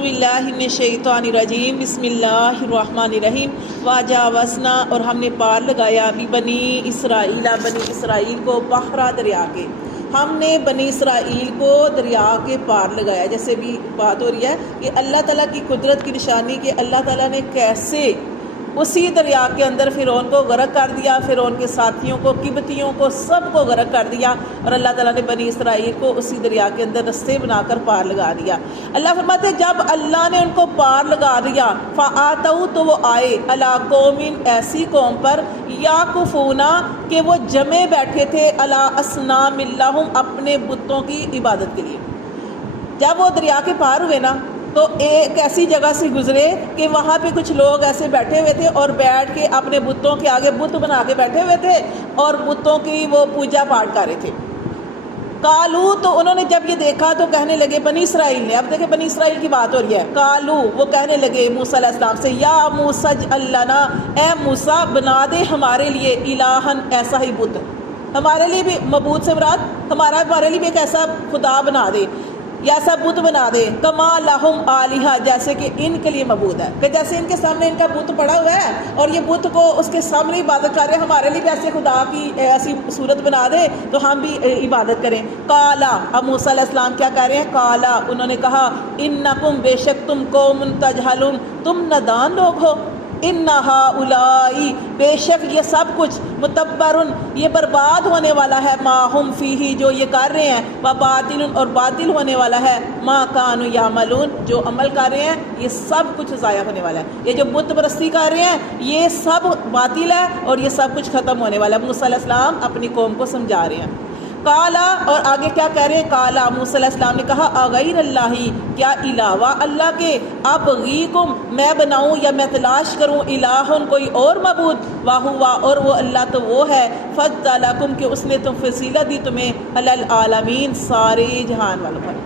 باللہ من الشیطان الرجیم بسم اللہ الرحمن الرحیم وجاوزنا اور ہم نے پار لگایا بنی اسرائیل کو بحر دریا کے. ہم نے بنی اسرائیل کو دریا کے پار لگایا. جیسے بھی بات ہو رہی ہے کہ اللہ تعالیٰ کی قدرت کی نشانی کہ اللہ تعالیٰ نے کیسے اسی دریا کے اندر فرعون کو غرق کر دیا، فرعون کے ساتھیوں کو، قبطیوں کو، سب کو غرق کر دیا، اور اللہ تعالیٰ نے بنی اسرائیل کو اسی دریا کے اندر رستے بنا کر پار لگا دیا. اللہ فرماتے ہیں جب اللہ نے ان کو پار لگا دیا فآتوا تو وہ آئے علی قوم ایسی قوم پر یعکفون کہ وہ جمے بیٹھے تھے علی اصنام لہم اپنے بتوں کی عبادت کے لیے. جب وہ دریا کے پار ہوئے نا تو ایک ایسی جگہ سے گزرے کہ وہاں پہ کچھ لوگ ایسے بیٹھے ہوئے تھے اور بیٹھ کے اپنے بتوں کے آگے بت بنا کے بیٹھے ہوئے تھے اور بتوں کی وہ پوجا پاٹ کر رہے تھے. کالو تو انہوں نے جب یہ دیکھا تو کہنے لگے بنی اسرائیل نے، اب دیکھیں بنی اسرائیل کی بات ہو رہی ہے، کالو وہ کہنے لگے موسیٰ علیہ السلام سے یا موسیٰ اجعل لنا، اے موسیٰ بنا دے ہمارے لیے الہن ایسا ہی بت، ہمارے لیے بھی معبود سے مراد ہمارے لیے بھی ایک ایسا خدا بنا دے یا ایسا بت بنا دے کما لہم آلہہ جیسے کہ ان کے لیے معبود ہے، کہ جیسے ان کے سامنے ان کا بت پڑا ہوا ہے اور یہ بت کو اس کے سامنے عبادت کر رہے ہیں، ہمارے لیے بھی ایسے خدا کی ایسی صورت بنا دے تو ہم بھی عبادت کریں. قالا اب موسیٰ علیہ السلام کیا کہہ رہے ہیں؟ قالا انہوں نے کہا انکم بے شک تم قوم تجہلون تم نادان لوگ ہو، ان ہؤلاء بے شک یہ سب کچھ متبرن یہ برباد ہونے والا ہے، ما ہم فیہ جو یہ کر رہے ہیں، وباطل اور باطل ہونے والا ہے، ما کانوا یعملون جو عمل کر رہے ہیں یہ سب کچھ ضائع ہونے والا ہے. یہ جو بت پرستی کر رہے ہیں یہ سب باطل ہے اور یہ سب کچھ ختم ہونے والا ہے. موسیٰ علیہ السلام اپنی قوم کو سمجھا رہے ہیں. کالا اور آگے کیا کہہ رہے ہیں؟ کالا موسیٰ علیہ السلام نے کہا اغیر اللہ کیا علاوہ اللہ کے ابغیکم میں بناؤں یا میں تلاش کروں الہن کوئی اور معبود واہوا اور وہ اللہ تو وہ ہے فضلکم کہ اس نے تم فضیلت دی تمہیں علی العالمین سارے جہان والوں پر.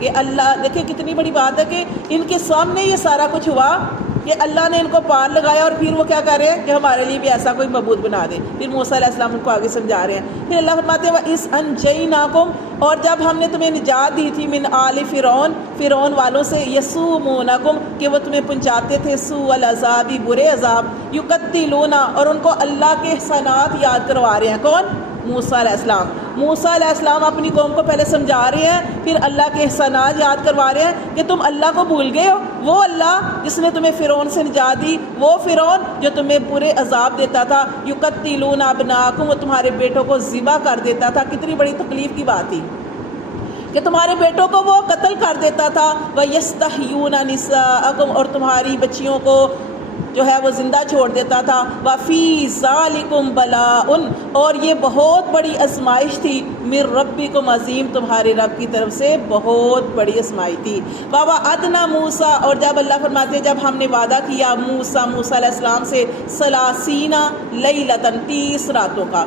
کہ اللہ دیکھیں کتنی بڑی بات ہے کہ ان کے سامنے یہ سارا کچھ ہوا کہ اللہ نے ان کو پار لگایا اور پھر وہ کیا کر رہے ہیں کہ ہمارے لیے بھی ایسا کوئی معبود بنا دے. پھر موسیٰ علیہ السلام ان کو آگے سمجھا رہے ہیں. پھر اللہ فرماتے ہیں وَإِذْ أَنْجَيْنَاكُمْ اور جب ہم نے تمہیں نجات دی تھی من آل فرعون والوں سے یسومونکم کہ وہ تمہیں پہنچاتے تھے سوء العذاب برے عذاب یقتلون اور ان کو اللہ کے احسانات یاد کروا رہے ہیں. کون؟ موسیٰ علیہ السلام. موسیٰ علیہ السلام اپنی قوم کو پہلے سمجھا رہے ہیں پھر اللہ کے احسانات یاد کروا رہے ہیں کہ تم اللہ کو بھول گئے ہو، وہ اللہ جس نے تمہیں فرعون سے نجات دی، وہ فرعون جو تمہیں برے عذاب دیتا تھا، یقتلون ابناءکم وہ تمہارے بیٹوں کو ذبح کر دیتا تھا. کتنی بڑی تکلیف کی بات تھی کہ تمہارے بیٹوں کو وہ قتل کر دیتا تھا. وَيَسْتَحْيُونَ نِسَاءَكُمْ اور تمہاری بچیوں کو جو ہے وہ زندہ چھوڑ دیتا تھا. وَفِي ذَلِكُمْ بَلَاءٌ اور یہ بہت بڑی آزمائش تھی من ربکم عظیم تمہارے رب کی طرف سے بہت بڑی آزمائش تھی. وَوَعَدْنَا موسیٰ اور جب اللہ فرماتے ہیں جب ہم نے وعدہ کیا موسیٰ علیہ السلام سے 30 لیلۃ 30 راتوں کا.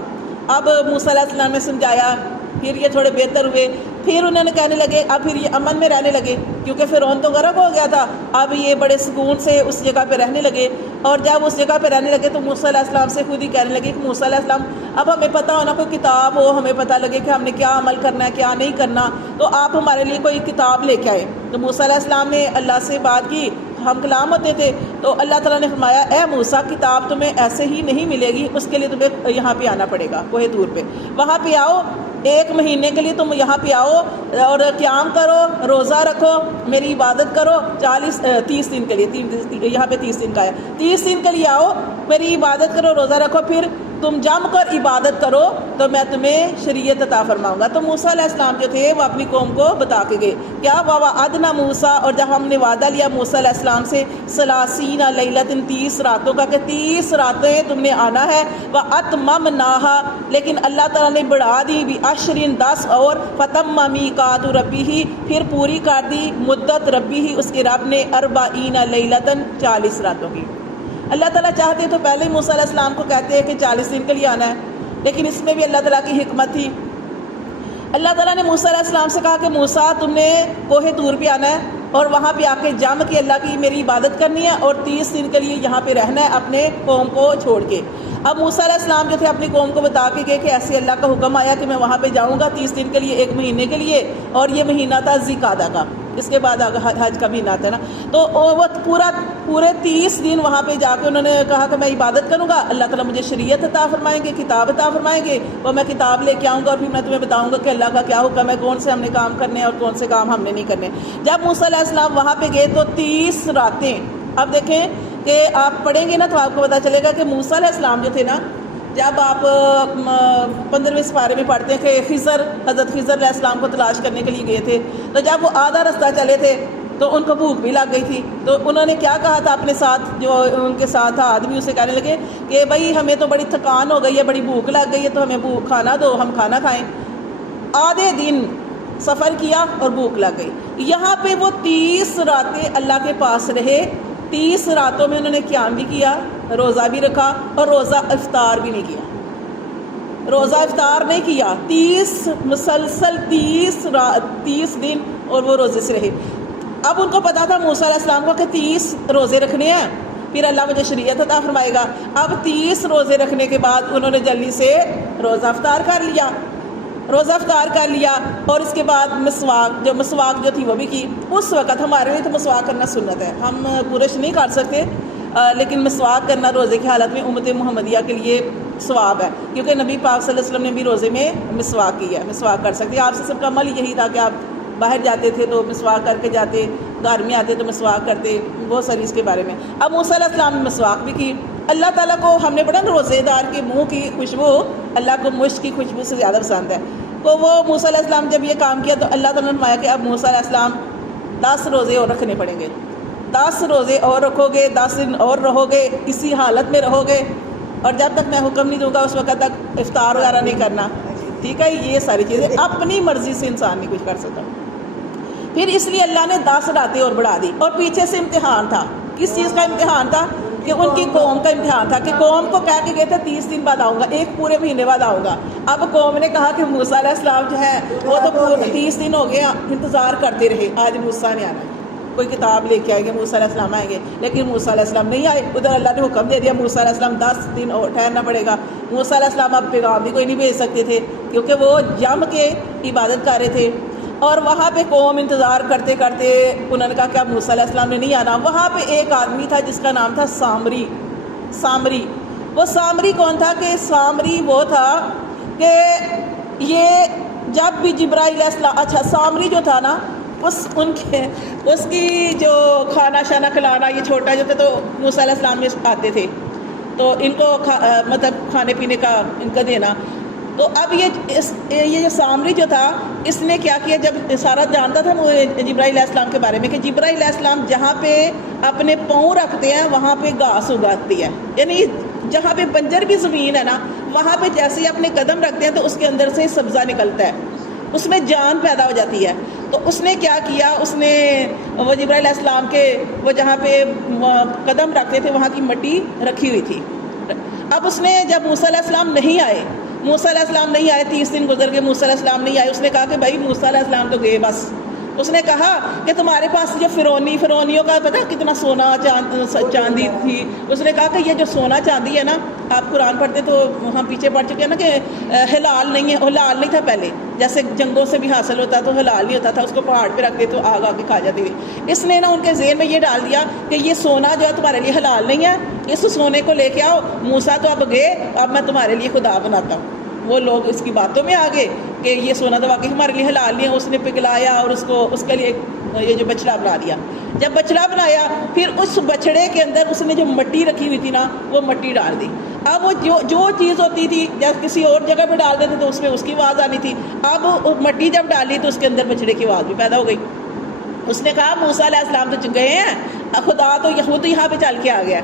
اب موسیٰ علیہ السلام نے سمجھایا پھر یہ تھوڑے بہتر ہوئے، پھر انہوں نے کہنے لگے اب پھر یہ امن میں رہنے لگے کیونکہ فرعون تو غرق ہو گیا تھا. اب یہ بڑے سکون سے اس جگہ پہ رہنے لگے اور جب اس جگہ پہ رہنے لگے تو موسیٰ علیہ السلام سے خود ہی کہنے لگے کہ موسیٰ علیہ السلام اب ہمیں پتہ ہونا کوئی کتاب ہو، ہمیں پتہ لگے کہ ہم نے کیا عمل کرنا ہے کیا نہیں کرنا، تو آپ ہمارے لیے کوئی کتاب لے کے آئے. تو موسیٰ علیہ السلام نے اللہ سے بات کی، ہم کلام ہوتے تھے تو اللہ تعالیٰ نے فرمایا اے موسیٰ کتاب تمہیں ایسے ہی نہیں ملے گی، اس کے لیے تمہیں یہاں پہ آنا پڑے گا کوہ طور پہ. وہاں پہ آؤ 1 مہینے کے لیے تم یہاں پہ آؤ اور قیام کرو، روزہ رکھو، میری عبادت کرو 30 دن کے لیے. یہاں پہ 30 دن کا ہے، 30 دن کے لیے آؤ میری عبادت کرو، روزہ رکھو، پھر تم جم کر عبادت کرو تو میں تمہیں شریعت عطا فرماؤں گا. تو موسیٰ علیہ السلام جو تھے وہ اپنی قوم کو بتا کے گئے کیا وَوَعَدْنَا موسیٰ اور جب ہم نے وعدہ لیا موسیٰ علیہ السلام سے 30 لیلۃ 30 راتوں کا کہ 30 راتیں تم نے آنا ہے. وَأَتْمَمْنَاهَا لیکن اللہ تعالیٰ نے بڑھا دی ب10 10 اور فَتَمَّ مِیقَاتُ رَبِّهِ پھر پوری کر دی مدت ربی اس کے رب نے 40 لیلۃ 40 راتوں کی. اللہ تعالیٰ چاہتے تو پہلے موسیٰ علیہ السلام کو کہتے ہیں کہ 40 دن کے لیے آنا ہے، لیکن اس میں بھی اللہ تعالیٰ کی حکمت تھی. اللہ تعالیٰ نے موسیٰ علیہ السلام سے کہا کہ موسیٰ تم نے کوہ طور پہ آنا ہے اور وہاں پہ آ کے جم کے اللہ کی میری عبادت کرنی ہے اور 30 دن کے لیے یہاں پہ رہنا ہے اپنے قوم کو چھوڑ کے. اب موسیٰ علیہ السلام جو تھے اپنی قوم کو بتا کے گئے کہ ایسے اللہ کا حکم آیا کہ میں وہاں پہ جاؤں گا 30 دن کے لیے 1 مہینے کے لیے، اور یہ مہینہ تھا ذی قعدہ کا. اس کے بعد حج کا مہینہ آتا ہے نا. تو وہ پورے 30 دن وہاں پہ جا کے انہوں نے کہا کہ میں عبادت کروں گا, اللہ تعالیٰ مجھے شریعت عطا فرمائیں گے, کتاب عطا فرمائیں گے, اور میں کتاب لے کے آؤں گا اور پھر میں تمہیں بتاؤں گا کہ اللہ کا کیا حکم ہے, کون سے ہم نے کام کرنے ہیں اور کون سے کام ہم نے نہیں کرنے. جب موسیٰ علیہ السلام وہاں پہ گئے تو 30 راتیں, اب دیکھیں کہ آپ پڑھیں گے نا تو آپ کو پتہ چلے گا کہ موسیٰ علیہ السلام جو تھے نا, جب آپ 15ویں سپارے میں پڑھتے ہیں کہ حضرت خضر علیہ السلام کو تلاش کرنے کے لیے گئے تھے, تو جب وہ آدھا رستہ چلے تھے تو ان کو بھوک بھی لگ گئی تھی. تو انہوں نے کیا کہا تھا اپنے ساتھ, جو ان کے ساتھ تھا آدمی, اسے کہنے لگے کہ بھائی ہمیں تو بڑی تھکان ہو گئی ہے, بڑی بھوک لگ گئی ہے, تو ہمیں کھانا دو, ہم کھانا کھائیں. آدھے دن سفر کیا اور بھوک لگ گئی. یہاں پہ وہ 30 راتیں اللہ کے پاس رہے. 30 راتوں میں انہوں نے قیام بھی کیا, روزہ بھی رکھا, اور روزہ افطار بھی نہیں کیا. روزہ افطار نہیں کیا, 30 مسلسل 30 دن اور وہ روزے سے رہے. اب ان کو پتا تھا موسیٰ علیہ السلام کو کہ 30 روزے رکھنے ہیں, پھر اللہ مجھے شریعت عطا فرمائے گا. اب 30 روزے رکھنے کے بعد انہوں نے جلدی سے روزہ افطار کر لیا. اور اس کے بعد مسواک جو تھی وہ بھی کی. اس وقت ہمارے لیے تو مسواک کرنا سنت ہے, ہم پورش نہیں کر سکتے, لیکن مسواک کرنا روزے کی حالت میں امت محمدیہ کے لیے ثواب ہے, کیونکہ نبی پاک صلی اللہ علیہ وسلم نے بھی روزے میں مسواک کی ہے. مسواک کر سکتے. آپ سے سب کا عمل یہی تھا کہ آپ باہر جاتے تھے تو مسواک کر کے جاتے, گھر میں آتے تو مسواک کرتے, بہت ساری اس کے بارے میں. اب موسیٰ علیہ السلام نے مسواک بھی کی. اللہ تعالیٰ کو ہم نے پڑھا روزے دار کے منہ کی خوشبو اللہ کو مشک کی خوشبو سے زیادہ پسند ہے. تو وہ موسیٰ علیہ السلام جب یہ کام کیا تو اللہ تعالیٰ نے فرمایا کہ اب موسیٰ علیہ السلام 10 روزے اور رکھنے پڑیں گے. 10 روزے اور رکھو گے, 10 دن اور رہو گے, اسی حالت میں رہو گے, اور جب تک میں حکم نہیں دوں گا اس وقت تک افطار وغیرہ نہیں کرنا. ٹھیک ہے, یہ ساری چیزیں اپنی مرضی سے انسان نہیں کچھ کر سکتا. پھر اس لیے اللہ نے 10 راتیں اور بڑھا دی, اور پیچھے سے امتحان تھا. کس چیز کا امتحان تھا؟ کہ ان کی قوم کا امتحان تھا, کہ قوم کو کہہ کے گئے تھے 30 دن بعد آؤں گا, ایک پورے مہینے بعد آؤں گا. اب قوم نے کہا کہ موسیٰ علیہ السلام جو ہے وہ تو 30 دن ہو گئے, انتظار کرتے رہے, آج موسیٰ نہیں آنا, کوئی کتاب لے کے آئیں گے, موسیٰ علیہ السلام آئیں گے, لیکن موسیٰ علیہ السلام نہیں آئے. ادھر اللہ نے حکم دے دیا موسیٰ علیہ السلام 10 دن اور ٹھہرنا پڑے گا. موسیٰ علیہ السلام اب پیغام بھی کوئی نہیں بھیج سکتے تھے, کیونکہ وہ جم کے عبادت کر رہے تھے. اور وہاں پہ قوم انتظار کرتے کرتے انہوں نے کہا کہ اب موسیٰ علیہ السلام نے نہیں آنا. وہاں پہ ایک آدمی تھا جس کا نام تھا سامری. وہ سامری کون تھا؟ کہ سامری وہ تھا کہ یہ جب بھی جبرائیل علیہ السلام, اچھا سامری جو تھا نا, اس کی جو کھانا شانا کھلانا, یہ چھوٹا جو تھا تو موسیٰ علیہ السلام میں آتے تھے, تو ان کو مطلب کھانے پینے کا ان کا دینا. تو اب یہ جو سامری جو تھا, اس نے کیا کیا, جب سارا جانتا تھا جبرائیل علیہ السلام کے بارے میں کہ جبرائیل علیہ السلام جہاں پہ اپنے پاؤں رکھتے ہیں وہاں پہ گھاس اگاتی ہے, یعنی جہاں پہ بنجر بھی زمین ہے نا, وہاں پہ جیسے ہی اپنے قدم رکھتے ہیں تو اس کے اندر سے سبزہ نکلتا ہے, اس میں جان پیدا ہو جاتی ہے. تو اس نے کیا کیا, اس نے وہ جبرائیل علیہ السلام کے وہ جہاں پہ قدم رکھتے تھے وہاں کی مٹی رکھی ہوئی تھی. اب اس نے جب موسیٰ علیہ السلام نہیں آئے 30 دن گزر گئے, موسیٰ علیہ السلام نہیں آئے. اس نے کہا کہ بھائی موسیٰ علیہ السلام تو گئے بس. اس نے کہا کہ تمہارے پاس جو فرعونیوں کا پتہ کتنا سونا چاندی تھی. اس نے کہا کہ یہ جو سونا چاندی ہے نا, آپ قرآن پڑھتے تو وہاں پیچھے پڑھ چکے ہیں نا کہ حلال نہیں تھا پہلے, جیسے جنگوں سے بھی حاصل ہوتا تو حلال نہیں ہوتا تھا, اس کو پہاڑ پہ رکھتے تو آگ آ کے کھا جاتی تھی. اس نے نا ان کے ذہن میں یہ ڈال دیا کہ یہ سونا جو ہے تمہارے لیے حلال نہیں ہے, اس سونے کو لے کے آؤ. موسیٰ تو اب گئے, اب میں تمہارے لیے خدا بناتا ہوں. وہ لوگ اس کی باتوں میں آ گئے کہ یہ سونا تو واقعی ہمارے لیے حلال نہیں ہے. اس نے پگلایا اور اس کے لیے یہ جو بچڑا بنا دیا. جب بچڑا بنایا پھر اس بچڑے کے اندر اس نے جو مٹی رکھی ہوئی تھی نا, وہ مٹی ڈال دی. اب وہ جو چیز ہوتی تھی جب کسی اور جگہ پہ ڈال دیتے تو اس میں اس کی آواز آنی تھی. اب مٹی جب ڈالی تو اس کے اندر بچڑے کی آواز بھی پیدا ہو گئی. اس نے کہا موسیٰ علیہ السلام تو گئے ہیں, خدا تو خود یہاں پہ چل کے آ گیا.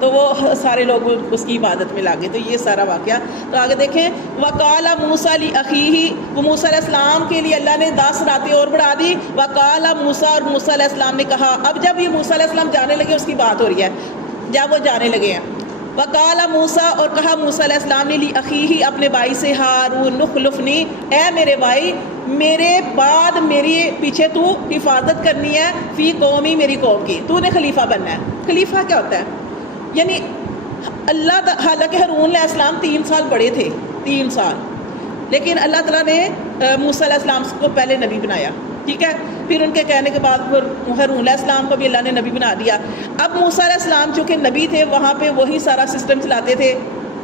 تو وہ سارے لوگ اس کی عبادت میں لاگے. تو یہ سارا واقعہ. تو آگے دیکھیں, وقال موسیٰ لأخیہ, وہ موسیٰ علیہ السلام کے لیے اللہ نے 10 راتیں اور بڑھا دی. وقال موسیٰ, اور موسیٰ علیہ السلام نے کہا. اب جب یہ موسیٰ علیہ السلام جانے لگے اس کی بات ہو رہی ہے, جب وہ جانے لگے ہیں. وقال موسیٰ, اور کہا موسیٰ علیہ السلام نے لأخیہ, اپنے بھائی سے, ہارون نخلفنی, اے میرے بھائی میرے بعد میری پیچھے تو حفاظت کرنی ہے, فی قومی, میری قوم کی, تو نے خلیفہ بننا ہے. خلیفہ کیا ہوتا ہے؟ یعنی اللہ, حالانکہ ہارون علیہ السلام 3 سال بڑے تھے, 3 سال, لیکن اللہ تعالیٰ نے موسیٰ علیہ السلام کو پہلے نبی بنایا. ٹھیک ہے. پھر ان کے کہنے کے بعد پھر ہارون علیہ السلام کو بھی اللہ نے نبی بنا دیا. اب موسیٰ علیہ السلام چونکہ نبی تھے وہاں پہ وہی سارا سسٹم چلاتے تھے,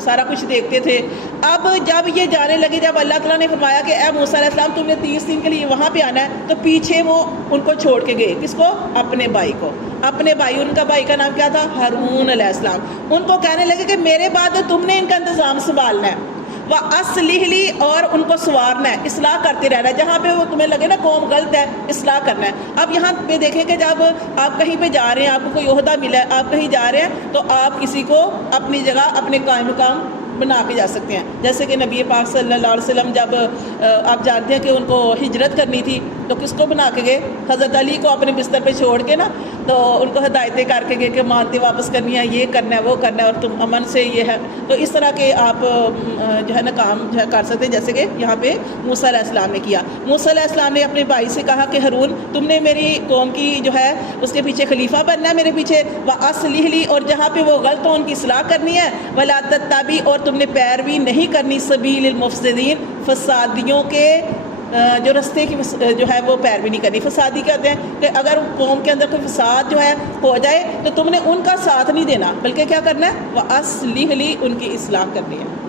سارا کچھ دیکھتے تھے. اب جب یہ جانے لگے, جب اللہ تعالیٰ نے فرمایا کہ اے موسیٰ علیہ السلام تم نے 30 دن کے لیے وہاں پہ آنا ہے, تو پیچھے وہ ان کو چھوڑ کے گئے. کس کو؟ اپنے بھائی کو. اپنے بھائی, ان کا بھائی کا نام کیا تھا؟ ہارون علیہ السلام. ان کو کہنے لگے کہ میرے بعد تم نے ان کا انتظام سنبھالنا ہے, وَأَصْلِحْ لِي, اور ان کو سنوارنا ہے, اصلاح کرتے رہنا ہے. جہاں پہ وہ تمہیں لگے نا قوم غلط ہے, اصلاح کرنا ہے. اب یہاں پہ دیکھیں کہ جب آپ کہیں پہ جا رہے ہیں, آپ کو کوئی عہدہ ملا ہے, آپ کہیں جا رہے ہیں, تو آپ کسی کو اپنی جگہ اپنے قائم مقام بنا کے جا سکتے ہیں. جیسے کہ نبی پاک صلی اللہ علیہ وسلم جب آپ جانتے ہیں کہ ان کو ہجرت کرنی تھی, تو کس کو بنا کے گئے؟ حضرت علی کو اپنے بستر پہ چھوڑ کے نا, تو ان کو ہدایتیں کر کے گئے کہ مانتے واپس کرنی ہے, یہ کرنا ہے, وہ کرنا ہے, اور تم امن سے یہ ہے. تو اس طرح کے آپ جو ہے نا کام جو ہے کر سکتے ہیں, جیسے کہ یہاں پہ موسیٰ علیہ السلام نے کیا. موسیٰ علیہ السلام نے اپنے بھائی سے کہا کہ ہارون تم نے میری قوم کی جو ہے اس کے پیچھے خلیفہ بننا ہے, میرے پیچھے. وَأَصْلِحْ لِي, اور جہاں پہ وہ غلط ہو ان کی اصلاح کرنی ہے. وَلَا تَتَّبِعْ, اور تم نے پیروی نہیں کرنی سبیل المفسدین, فسادیوں کے جو رستے کی جو ہے وہ پیروی نہیں کرنی. فسادی کہتے ہیں کہ اگر قوم کے اندر کوئی فساد جو ہے ہو جائے تو تم نے ان کا ساتھ نہیں دینا, بلکہ کیا کرنا ہے؟ وَأَصْلِحْ لِي, ان کی اصلاح کرنی ہے.